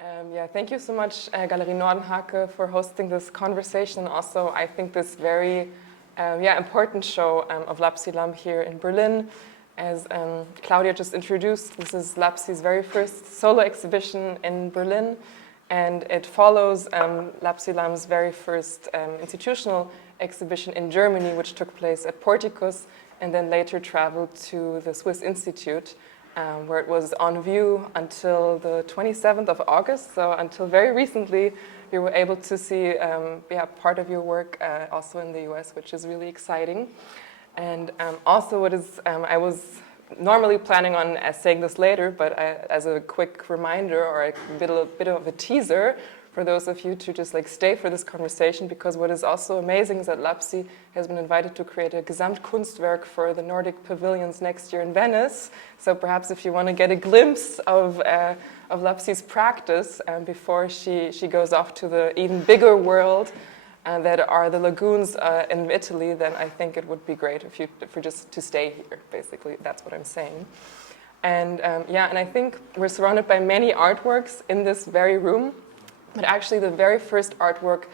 Yeah, thank you so much, Galerie Nordenhake, for hosting this conversation. Also, I think this very important show of Lap-See Lam here in Berlin. As Claudia just introduced, this is Lap-See's very first solo exhibition in Berlin, and it follows Lap-See Lam's very first institutional exhibition in Germany, which took place at Portikus, and then later traveled to the Swiss Institute, where it was on view until the 27th of August. So until very recently, we were able to see part of your work also in the US, which is really exciting. And also what is, I was normally planning on saying this later, but as a quick reminder or a bit of a teaser for those of you to just like stay for this conversation, because what is also amazing is that Lap-See has been invited to create a Gesamtkunstwerk for the Nordic pavilions next year in Venice. So perhaps if you want to get a glimpse of Lap-See's practice before she goes off to the even bigger world that are the lagoons in Italy, then I think it would be great for just to stay here, basically. That's what I'm saying. And and I think we're surrounded by many artworks in this very room. But actually, the very first artwork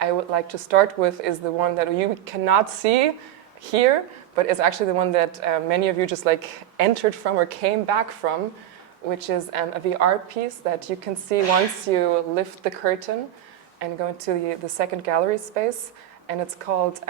I would like to start with is the one that you cannot see here, but it's actually the one that many of you just like entered from or came back from, which is a VR piece that you can see once you lift the curtain and go into the second gallery space. And it's called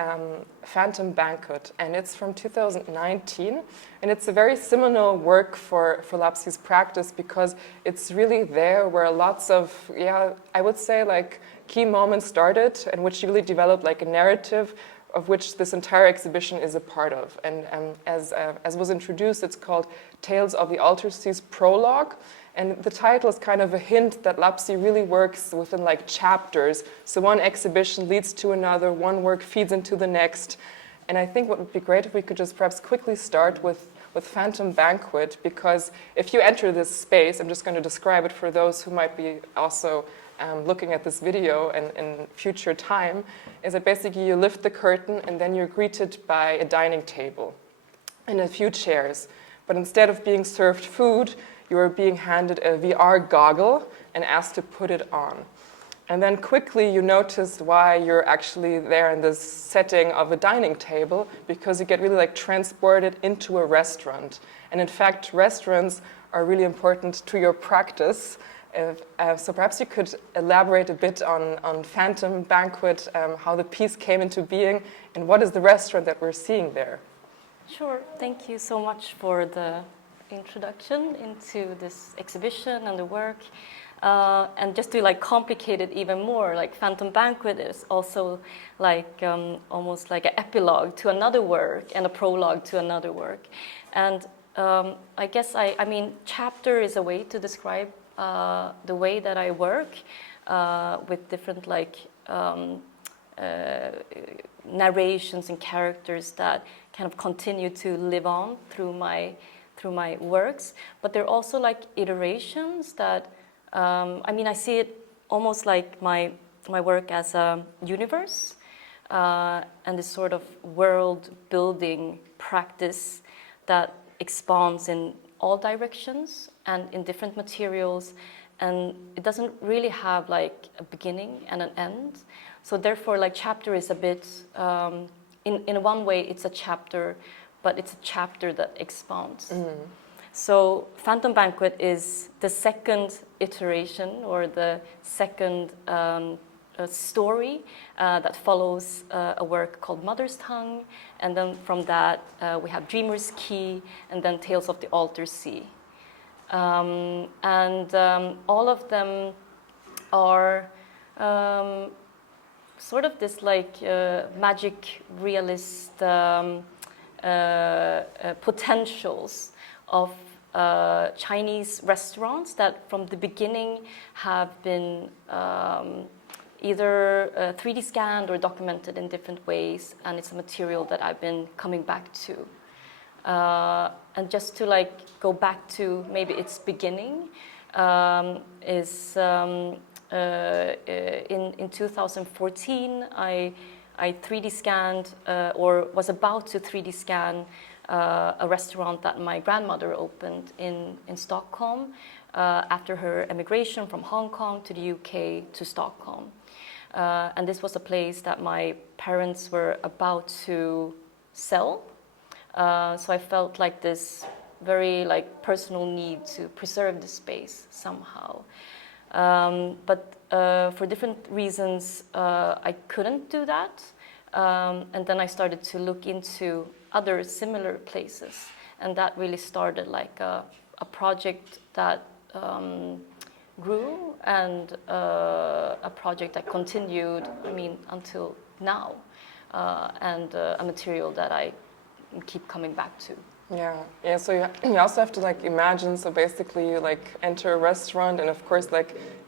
Phantom Banquet, and it's from 2019. And it's a very seminal work for Lap-See's practice, because it's really there where lots of, I would say like key moments started, and which really developed like a narrative of which this entire exhibition is a part of. And as was introduced, it's called Tales of the Altersea's Prologue. And the title is kind of a hint that Lap-See really works within like chapters. So one exhibition leads to another, one work feeds into the next. And I think what would be great if we could just perhaps quickly start with Phantom Banquet, because if you enter this space, I'm just going to describe it for those who might be also looking at this video in future time, is that basically you lift the curtain and then you're greeted by a dining table and a few chairs. But instead of being served food, you are being handed a VR goggle and asked to put it on. And then quickly you notice why you're actually there in this setting of a dining table, because you get really like transported into a restaurant. And in fact, restaurants are really important to your practice. So perhaps you could elaborate a bit on Phantom Banquet, how the piece came into being, and what is the restaurant that we're seeing there? Sure, thank you so much for the introduction into this exhibition and the work. And just to like complicate it even more, like Phantom Banquet is also like almost like an epilogue to another work and a prologue to another work. And I guess I mean chapter is a way to describe the way that I work with different like narrations and characters that kind of continue to live on through my works, but they're also like iterations that, I mean, I see it almost like my work as a universe and this sort of world-building practice that expands in all directions and in different materials, and it doesn't really have like a beginning and an end. So therefore, like chapter is a bit, in one way, it's a chapter, but it's a chapter that expands. So Phantom Banquet is the second iteration or the second story that follows a work called Mother's Tongue. And then from that, we have Dreamer's Key and then Tales of the Altersea. And all of them are sort of this like magic realist potentials of Chinese restaurants that from the beginning have been either 3D scanned or documented in different ways, and it's a material that I've been coming back to. And just to like go back to maybe its beginning is in 2014 I 3D scanned or was about to 3D scan a restaurant that my grandmother opened in Stockholm after her emigration from Hong Kong to the UK to Stockholm. And this was a place that my parents were about to sell. So I felt like this very personal need to preserve the space somehow. But for different reasons, I couldn't do that. And then I started to look into other similar places. And that really started like a project that grew, and a project that continued, until now. And a material that I keep coming back to. Yeah. So you also have to imagine. So basically, you enter a restaurant, and of course,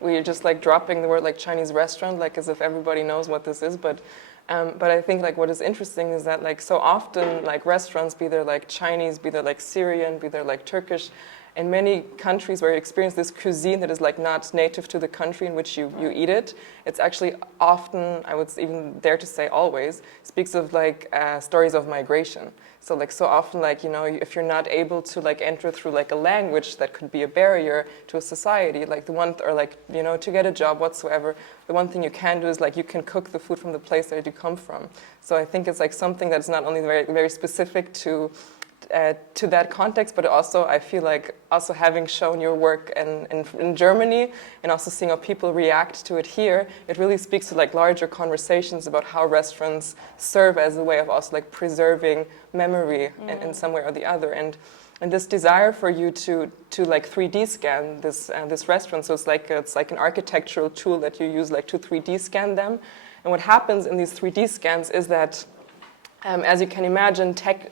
we're just dropping the word Chinese restaurant, as if everybody knows what this is. But I think what is interesting is that so often restaurants, be they Chinese, be they Syrian, be they Turkish, in many countries where you experience this cuisine that is not native to the country in which you eat it, it's actually often, I would even dare to say always, speaks of stories of migration. So so often if you're not able to enter through a language that could be a barrier to a society, the one, or to get a job whatsoever, the one thing you can do is you can cook the food from the place that you come from. So I think it's something that's not only very, very specific to that context, but also I feel also having shown your work in Germany, and also seeing how people react to it here, it really speaks to larger conversations about how restaurants serve as a way of also preserving memory in some way or the other. And this desire for you to 3D scan this restaurant, so it's like an architectural tool that you use to 3D scan them. And what happens in these 3D scans is that as you can imagine, tech,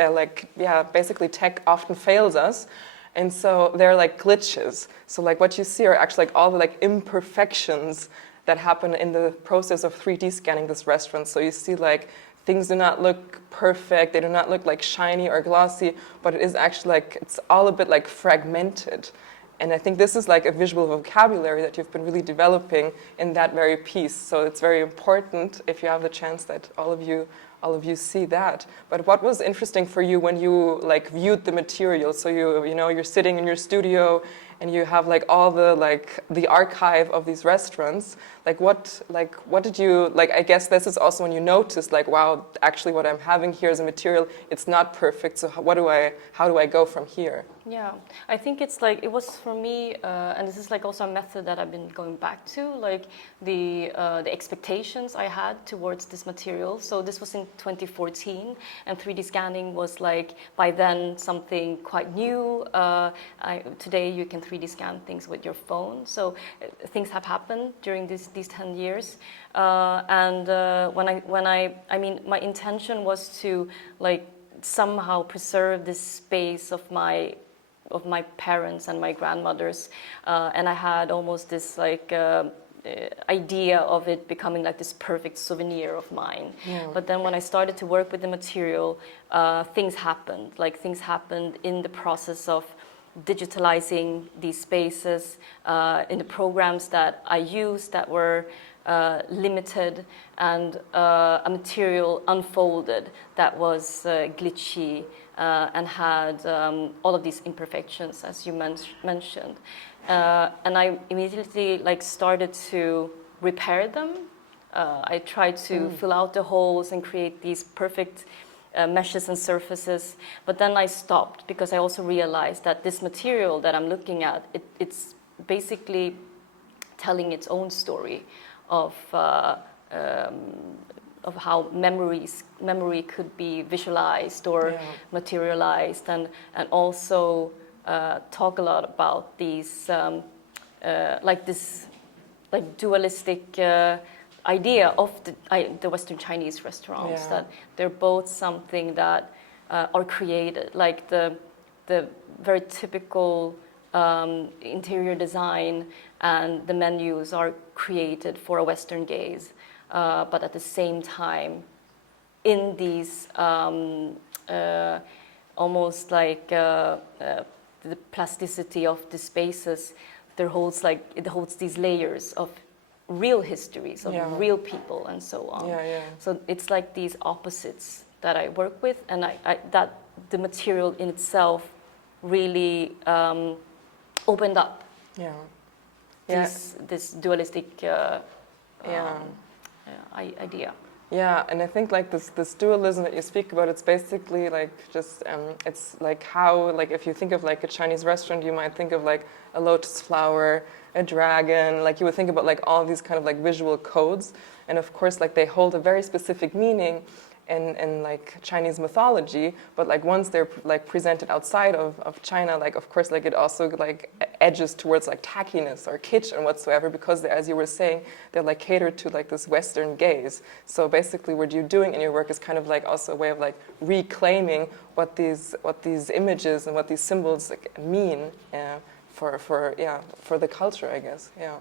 basically tech often fails us, and so there are glitches. So what you see are actually all the imperfections that happen in the process of 3D scanning this restaurant. So you see things do not look perfect, they do not look shiny or glossy, but it is actually it's all a bit fragmented. And I think this is a visual vocabulary that you've been really developing in that very piece. So it's very important, if you have the chance, that all of you see that. But what was interesting for you when you viewed the material? So you're sitting in your studio and you have all the archive of these restaurants. What did you I guess this is also when you noticed wow, actually what I'm having here is a material, it's not perfect. So how do I go from here? Yeah, I think it's it was for me, and this is also a method that I've been going back to, the expectations I had towards this material. So this was in 2014, and 3D scanning was by then something quite new. Today you can 3D scan things with your phone. So things have happened during these 10 years. And my intention was to somehow preserve this space of my parents and my grandmothers, and I had almost this idea of it becoming this perfect souvenir of mine. Yeah. But then when I started to work with the material, things happened. Things happened in the process of digitalizing these spaces, in the programs that I used that were limited, and a material unfolded that was glitchy and had all of these imperfections, as you mentioned. And I immediately started to repair them. I tried to fill out the holes and create these perfect meshes and surfaces, but then I stopped because I also realized that this material that I'm looking at, it's basically telling its own story of how memory could be visualized or materialized, and also talk a lot about these this dualistic idea of the Western Chinese restaurants, that they're both something that are created, the very typical interior design and the menus are created for a Western gaze, but at the same time, in these almost the plasticity of the spaces, it holds these layers of real histories of real people and so on. So it's these opposites that I work with, and that the material in itself really opened up Yeah. Yeah. This dualistic Yeah. idea. Yeah, and I think like this dualism that you speak about, it's basically like just it's like how, like if you think of like a Chinese restaurant, you might think of like a lotus flower, a dragon, like you would think about like all these kind of like visual codes, and of course like they hold a very specific meaning in like Chinese mythology, but like once they're like presented outside of China, like of course like it also like edges towards like tackiness or kitsch and whatsoever, because they, as you were saying, they're like catered to like this Western gaze. So basically what you're doing in your work is kind of like also a way of like reclaiming what these images and what these symbols like mean for the culture, I guess. Yeah.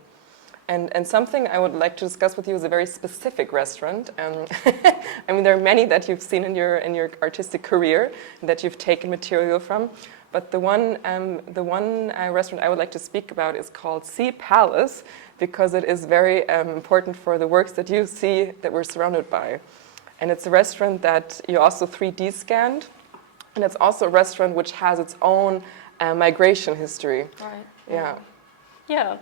And something I would like to discuss with you is a very specific restaurant. I mean, there are many that you've seen in your artistic career that you've taken material from, but the one restaurant I would like to speak about is called Sea Palace, because it is very important for the works that you see that we're surrounded by. And it's a restaurant that you also 3D scanned, and it's also a restaurant which has its own migration history. Right. Yeah. Yeah.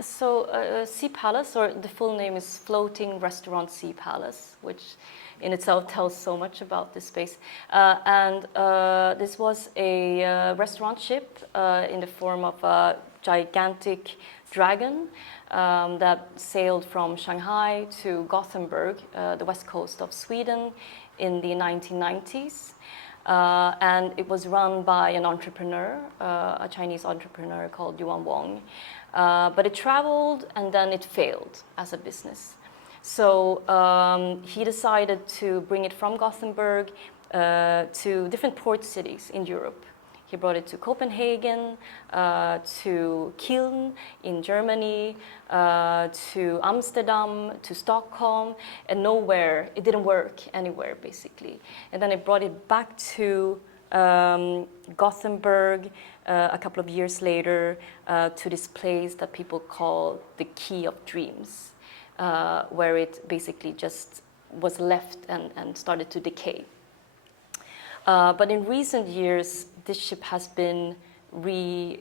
So Sea Palace, or the full name is Floating Restaurant Sea Palace, which in itself tells so much about this space. And this was a restaurant ship in the form of a gigantic dragon that sailed from Shanghai to Gothenburg, the west coast of Sweden, in the 1990s. And it was run by an entrepreneur, a Chinese entrepreneur called Yuan Wong. But it traveled and then it failed as a business. So he decided to bring it from Gothenburg to different port cities in Europe. He brought it to Copenhagen, to Kiel in Germany, to Amsterdam, to Stockholm, and nowhere, it didn't work anywhere basically. And then it brought it back to Gothenburg a couple of years later, to this place that people call the Key of Dreams, where it basically just was left and started to decay. But in recent years, this ship has been refurbished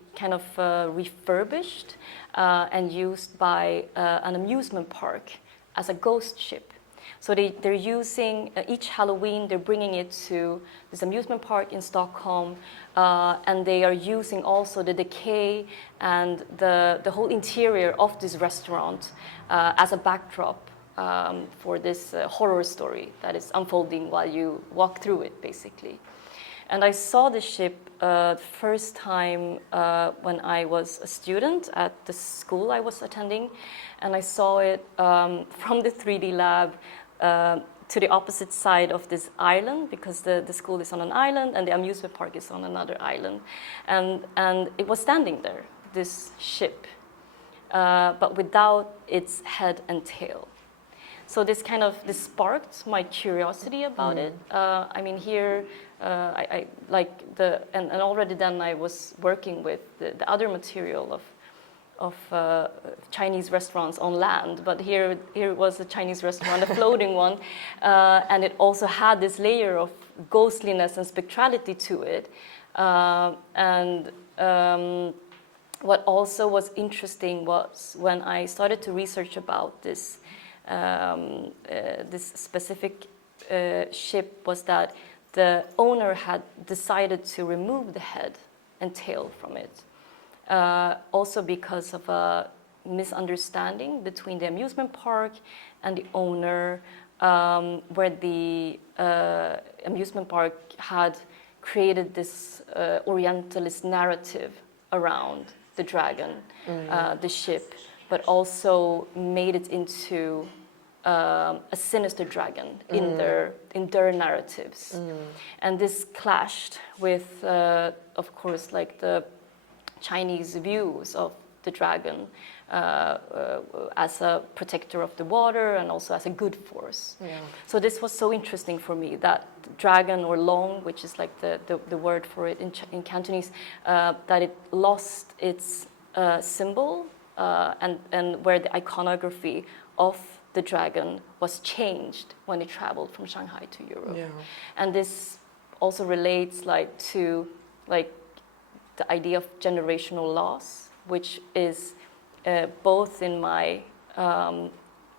and used by an amusement park as a ghost ship. So they're using, each Halloween, they're bringing it to this amusement park in Stockholm, and they are using also the decay and the whole interior of this restaurant as a backdrop for this horror story that is unfolding while you walk through it, basically. And I saw the ship the first time when I was a student at the school I was attending, and I saw it from the 3D lab to the opposite side of this island, because the school is on an island and the amusement park is on another island. And it was standing there, this ship, but without its head and tail. So this sparked my curiosity about it. I mean, here, I like and already then I was working with the other material of Chinese restaurants on land, but here was a Chinese restaurant, a floating one, and it also had this layer of ghostliness and spectrality to it. What also was interesting was when I started to research about this this specific ship, was that the owner had decided to remove the head and tail from it. Also because of a misunderstanding between the amusement park and the owner, where the amusement park had created this Orientalist narrative around the dragon, the ship, but also made it into a sinister dragon in their narratives. And this clashed with, of course, like the Chinese views of the dragon as a protector of the water and also as a good force. Yeah. So this was so interesting for me, that dragon, or long, which is like the word for it in Cantonese, that it lost its symbol and where the iconography of the dragon was changed when it traveled from Shanghai to Europe. Yeah. And this also relates to the idea of generational loss which is both in my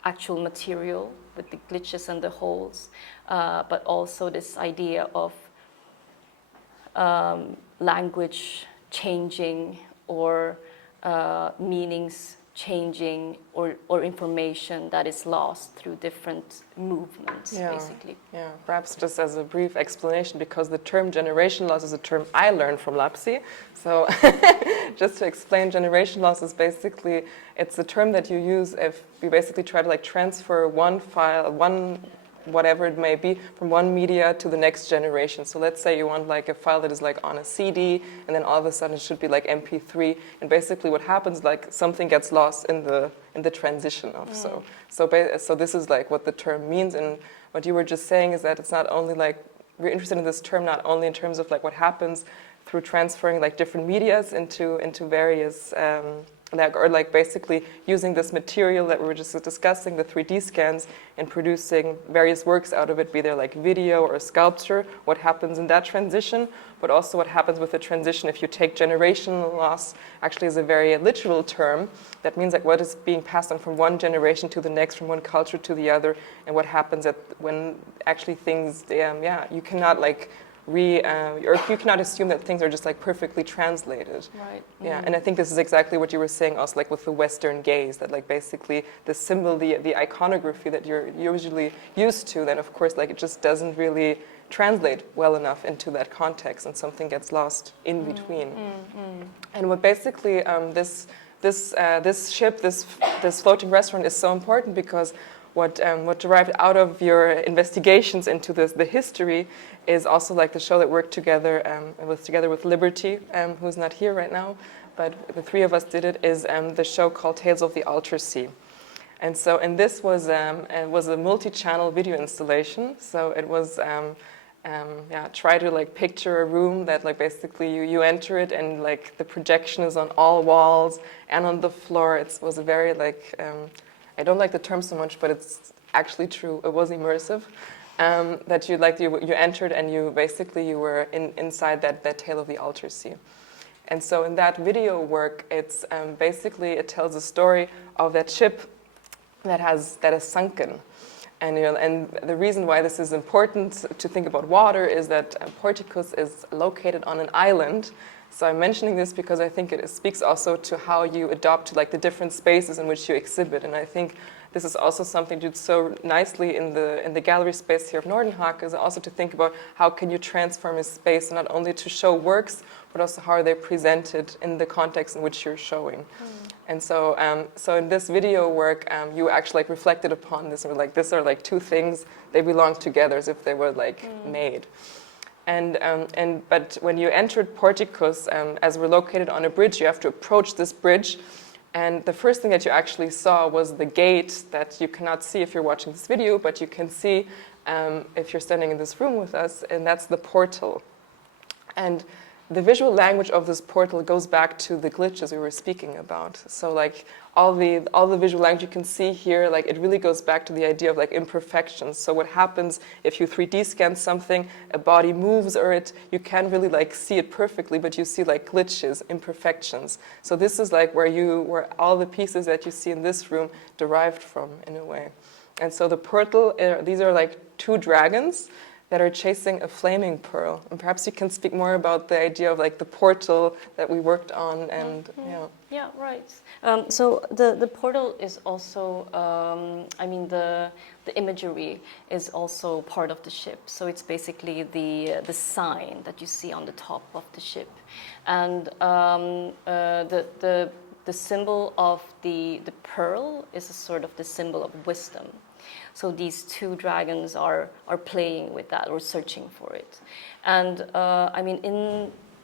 actual material with the glitches and the holes, but also this idea of language changing or meanings changing or information that is lost through different movements, basically. Yeah, perhaps just as a brief explanation, because the term generation loss is a term I learned from Lap-See. So just to explain, generation loss is basically, it's a term that you use if you basically try to like transfer one file, whatever it may be, from one media to the next generation. So let's say you want like a file that is like on a CD, and then all of a sudden it should be like MP3. And basically what happens, like something gets lost in the transition of. So this is like what the term means. And what you were just saying is that it's not only like, we're interested in this term not only in terms of like what happens through transferring like different medias into various basically using this material that we were just discussing, the 3D scans, and producing various works out of it, be there like video or sculpture, what happens in that transition, but also what happens with the transition if you take generational loss, actually is a very literal term. That means like what is being passed on from one generation to the next, from one culture to the other, and what happens when actually things, you cannot like or you cannot assume that things are just like perfectly translated. Right. Yeah, and I think this is exactly what you were saying also, like with the Western gaze, that like basically the symbol, the iconography that you're usually used to, then of course like it just doesn't really translate well enough into that context, and something gets lost in between. And what basically this ship, this floating restaurant is so important because what derived out of your investigations into the history is also like the show that worked together with Liberty, who's not here right now, but the three of us did it, is the show called Tales of the Altersea. And this was a multi-channel video installation. So it was try to like picture a room that like basically you enter it and like the projection is on all walls and on the floor. It was a very like I don't like the term so much, but it's actually true. It was immersive. That you entered and you were inside that tale of the Altersea. And so in that video work, it's basically it tells a story of that ship that is sunken. And the reason why this is important to think about water is that Portikus is located on an island. So I'm mentioning this because I think it speaks also to how you adopt like the different spaces in which you exhibit. And I think this is also something you did so nicely in the gallery space here of Nordenhake, is also to think about how can you transform a space not only to show works, but also how are they presented in the context in which you're showing. And so in this video work, you actually like reflected upon this and were like, these are like two things, they belong together as if they were like made. But when you entered Portikus, as we're located on a bridge, you have to approach this bridge. And the first thing that you actually saw was the gate that you cannot see if you're watching this video, but you can see if you're standing in this room with us, and that's the portal. And the visual language of this portal goes back to the glitches we were speaking about. So like all the visual language you can see here, like it really goes back to the idea of like imperfections. So what happens if you 3D scan something, a body moves, or you can't really like see it perfectly, but you see like glitches, imperfections. So this is like where all the pieces that you see in this room derived from in a way. And so the portal, these are like two dragons that are chasing a flaming pearl. And perhaps you can speak more about the idea of like the portal that we worked on and Yeah, right. So the portal is also, the imagery is also part of the ship. So it's basically the sign that you see on the top of the ship. And the symbol of the pearl is a sort of the symbol of wisdom. So these two dragons are playing with that or searching for it. And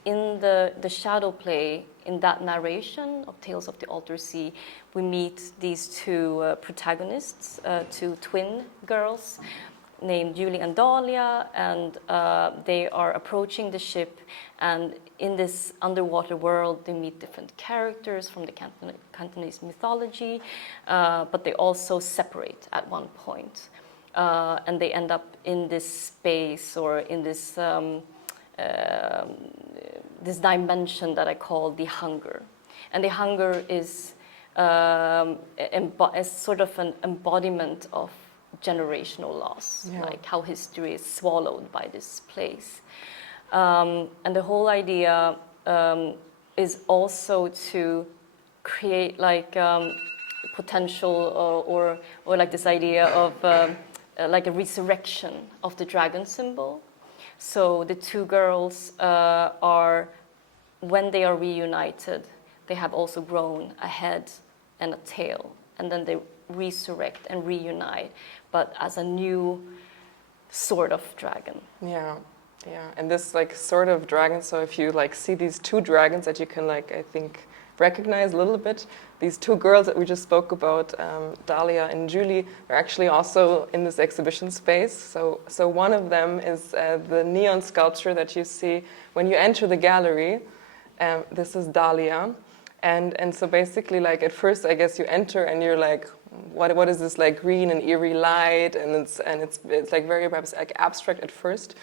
in the shadow play, in that narration of Tales of the Altersea, we meet these two protagonists, two twin girls named Julie and Dahlia, and they are approaching the ship, and in this underwater world they meet different characters from the Cantonese mythology, but they also separate at one point, and they end up in this space or in this this dimension that I call the hunger. And the hunger is sort of an embodiment of generational loss, like how history is swallowed by this place. And the whole idea is also to create like potential or like this idea of like a resurrection of the dragon symbol. So the two girls are, when they are reunited, they have also grown a head and a tail, and then they resurrect and reunite, but as a new sort of dragon. Yeah, and this like sort of dragon, so if you like see these two dragons that you can like, I think, recognize a little bit, these two girls that we just spoke about, Dahlia and Julie, are actually also in this exhibition space. So one of them is the neon sculpture that you see when you enter the gallery. This is Dahlia. And so basically, like at first, I guess you enter and you're like, what is this like green and eerie light? And it's like very perhaps like abstract at first,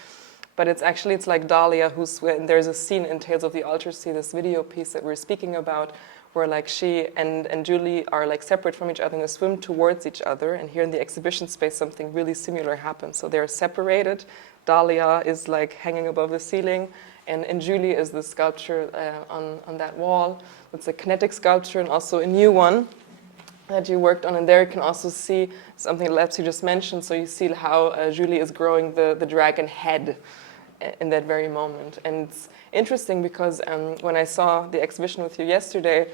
but it's like Dahlia and there's a scene in Tales of the Altersea, this video piece that we're speaking about, where like she and Julie are like separate from each other and they swim towards each other. And here in the exhibition space, something really similar happens. So they're separated. Dahlia is like hanging above the ceiling, and Julie is the sculpture on that wall. It's a kinetic sculpture and also a new one that you worked on. And there you can also see something Lap-See just mentioned. So you see how Julie is growing the dragon head in that very moment. And it's interesting because when I saw the exhibition with you yesterday,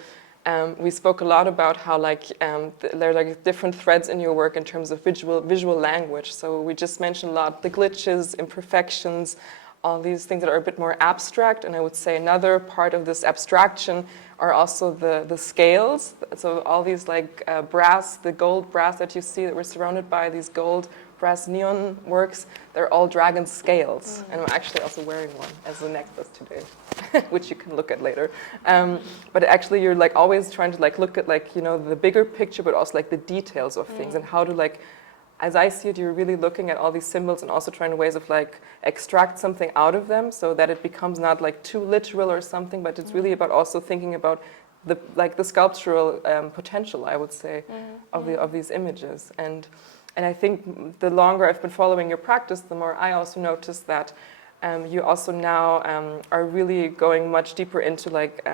we spoke a lot about how like there are like different threads in your work in terms of visual language. So we just mentioned a lot the glitches, imperfections, all these things that are a bit more abstract. And I would say another part of this abstraction are also the scales. So all these like brass, the gold brass that you see that we're surrounded by, these gold brass neon works, they're all dragon scales. And I'm actually also wearing one as a necklace today, which you can look at later. But actually you're like always trying to like look at like, you know, the bigger picture, but also like the details of things and how to like, as I see it, you're really looking at all these symbols and also trying ways of like extract something out of them so that it becomes not like too literal or something, but it's really about also thinking about the sculptural potential, I would say, of these images. And I think the longer I've been following your practice, the more I also noticed that you also now are really going much deeper into like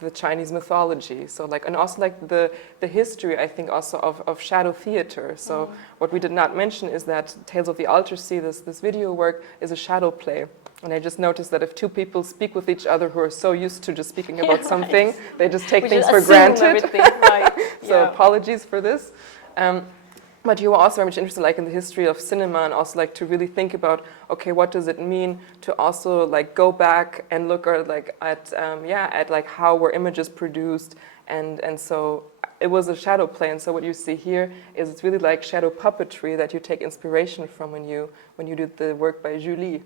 the Chinese mythology. So like, and also like the history, I think, also of shadow theater. So what we did not mention is that Tales of the Altersea, this video work, is a shadow play. And I just noticed that if two people speak with each other who are so used to just speaking about something, they just take things for granted. Right. So apologies for this. But you were also very much interested like in the history of cinema and also like to really think about, okay, what does it mean to also like go back and look at like at like how were images produced, and so it was a shadow play. And so what you see here is it's really like shadow puppetry that you take inspiration from when you did the work by Julie.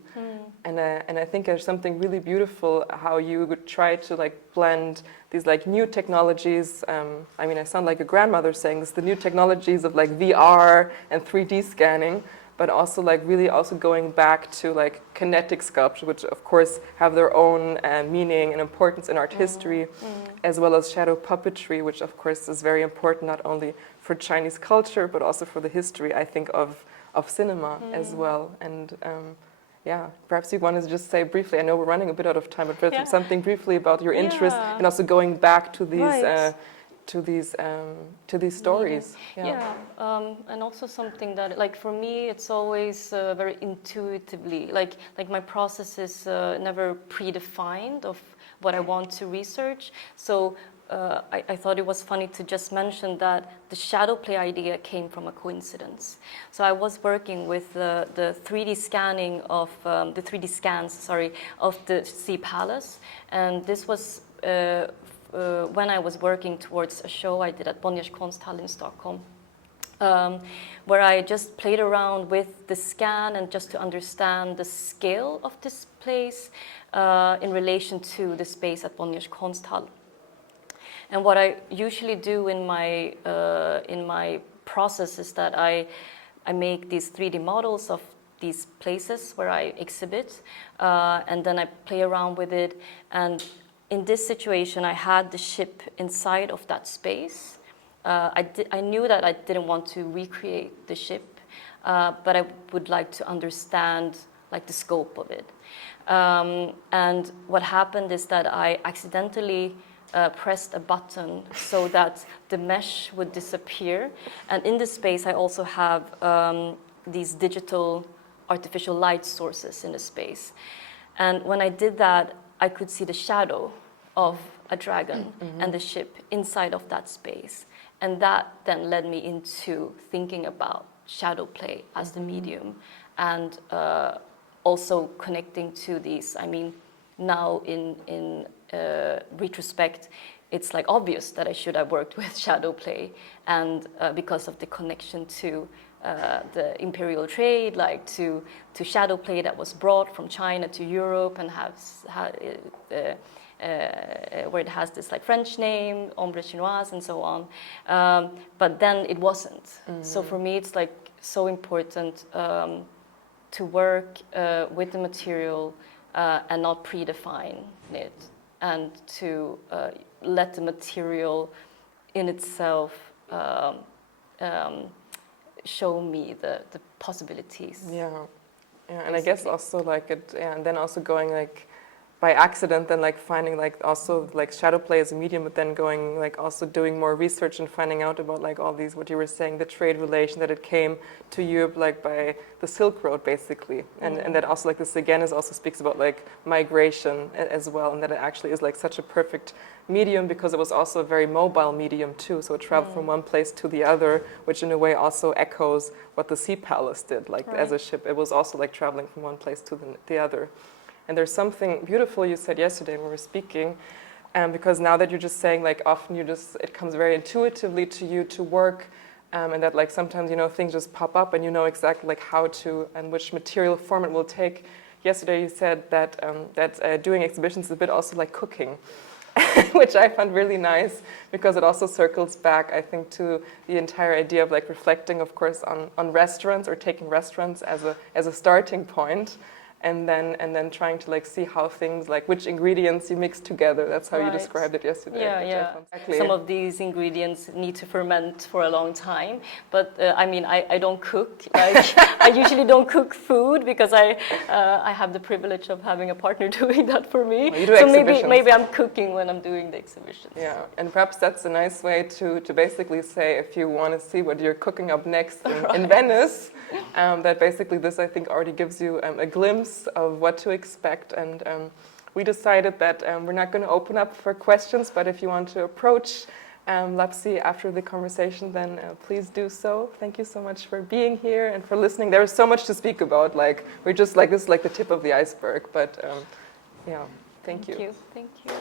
And I think there's something really beautiful how you would try to like blend these like new technologies. I mean, I sound like a grandmother saying this, the new technologies of like VR and 3D scanning, but also like really also going back to like kinetic sculpture, which of course have their own meaning and importance in art history, as well as shadow puppetry, which of course is very important not only for Chinese culture, but also for the history, I think, of cinema as well. And perhaps you want to just say briefly, I know we're running a bit out of time, but something briefly about your interest and also going back to these to these stories. And also something that, like for me, it's always very intuitively, like my process is never predefined of what I want to research. So I thought it was funny to just mention that the shadow play idea came from a coincidence. So I was working with the 3D scanning of the 3D scans, of the Sea Palace, and this was when I was working towards a show I did at Bonniers Konsthall in Stockholm, where I just played around with the scan and just to understand the scale of this place in relation to the space at Bonniers Konsthall. And what I usually do in my process is that I make these 3D models of these places where I exhibit, and then I play around with it. And in this situation, I had the ship inside of that space. I knew that I didn't want to recreate the ship, but I would like to understand like the scope of it. And what happened is that I accidentally pressed a button so that the mesh would disappear. And in this space, I also have these digital artificial light sources in the space. And when I did that, I could see the shadow of a dragon and the ship inside of that space. And that then led me into thinking about shadow play as the medium, and also connecting to these. I mean, now in retrospect, it's like obvious that I should have worked with shadow play, and because of the connection to the imperial trade, like to shadow play that was brought from China to Europe and where it has this like French name, ombre chinoise, and so on. But then it wasn't. So for me, it's like so important to work with the material and not predefine it, and to let the material in itself show me the possibilities. Yeah, and I guess also like it, and then also going like by accident, then like finding like also like shadow play as a medium, but then going like also doing more research and finding out about like all these, what you were saying, the trade relation, that it came to Europe like by the Silk Road basically, and that also like this again is also speaks about like migration as well, and that it actually is like such a perfect medium because it was also a very mobile medium too, so it traveled from one place to the other, which in a way also echoes what the Sea Palace did, like as a ship. It was also like traveling from one place to the other. And there's something beautiful you said yesterday when we were speaking, because now that you're just saying like often it comes very intuitively to you to work, and that like sometimes, you know, things just pop up and you know exactly like how to and which material form it will take. Yesterday you said that doing exhibitions is a bit also like cooking, which I found really nice because it also circles back, I think, to the entire idea of like reflecting, of course, on restaurants or taking restaurants as a starting point. And then trying to like see how things like which ingredients you mix together. That's how you described it yesterday. Yeah. Exactly. Some of these ingredients need to ferment for a long time. But I mean, I don't cook. Like I usually don't cook food because I have the privilege of having a partner doing that for me. Well, you do so exhibitions. maybe I'm cooking when I'm doing the exhibitions. Yeah, and perhaps that's a nice way to basically say, if you want to see what you're cooking up next in Venice, that basically this I think already gives you a glimpse of what to expect. And we decided that we're not going to open up for questions, but if you want to approach Lap-See after the conversation, then please do so. Thank you so much for being here and for listening. There is so much to speak about. Like we're just like this is like the tip of the iceberg, but yeah, thank you. Thank you.